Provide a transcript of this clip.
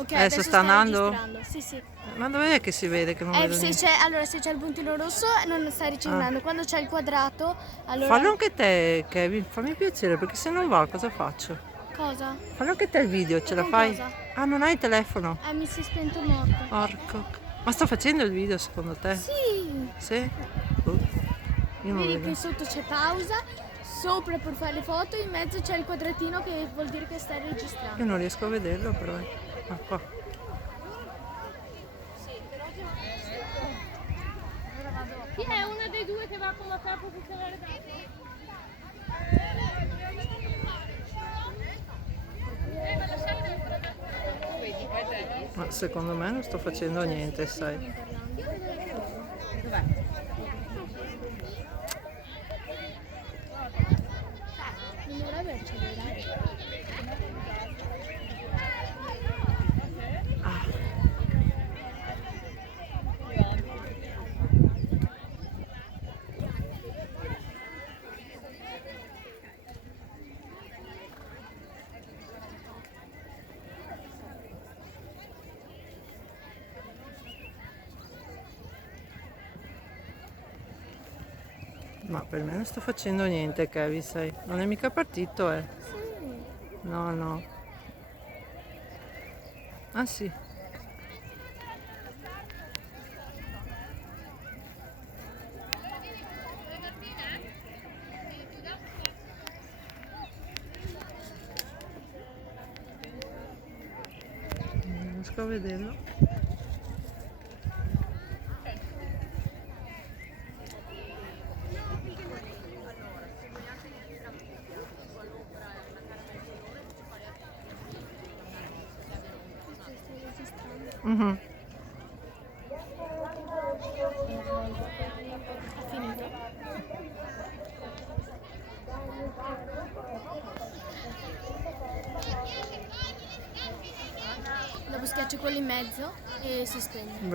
Ok, Adesso sta andando? registrando. Sì, sì. Ma dov'è che si vede che non vedo niente? Allora, se c'è il puntino rosso non sta registrando. Quando c'è il quadrato, allora... Fallo anche te, Kevin, fammi piacere, perché se non va cosa faccio? Cosa? Fallo anche te il video, ce la Con fai? cosa? Ah, non hai il telefono? Mi si è spento morto. Porco. Ma sto facendo il video secondo te? Sì! Sì? Boh, io non Vedi vedo. che sotto c'è pausa, sopra per fare le foto, in mezzo c'è il quadratino che vuol dire che stai Io registrando. non riesco a vederlo però. Ah, qua. Chi è uno dei due che va con la a posizionare dato? Ma secondo me non sto facendo niente, sai. Non dovrebbe accelerare. Ma per me non sto facendo niente, Kevin, sai. Non è mica partito, eh. No, no. Ah sì. Non riesco a vederlo. Mhm. Ha finito. Dopo schiaccio quello in mezzo e si spegne. Bravo.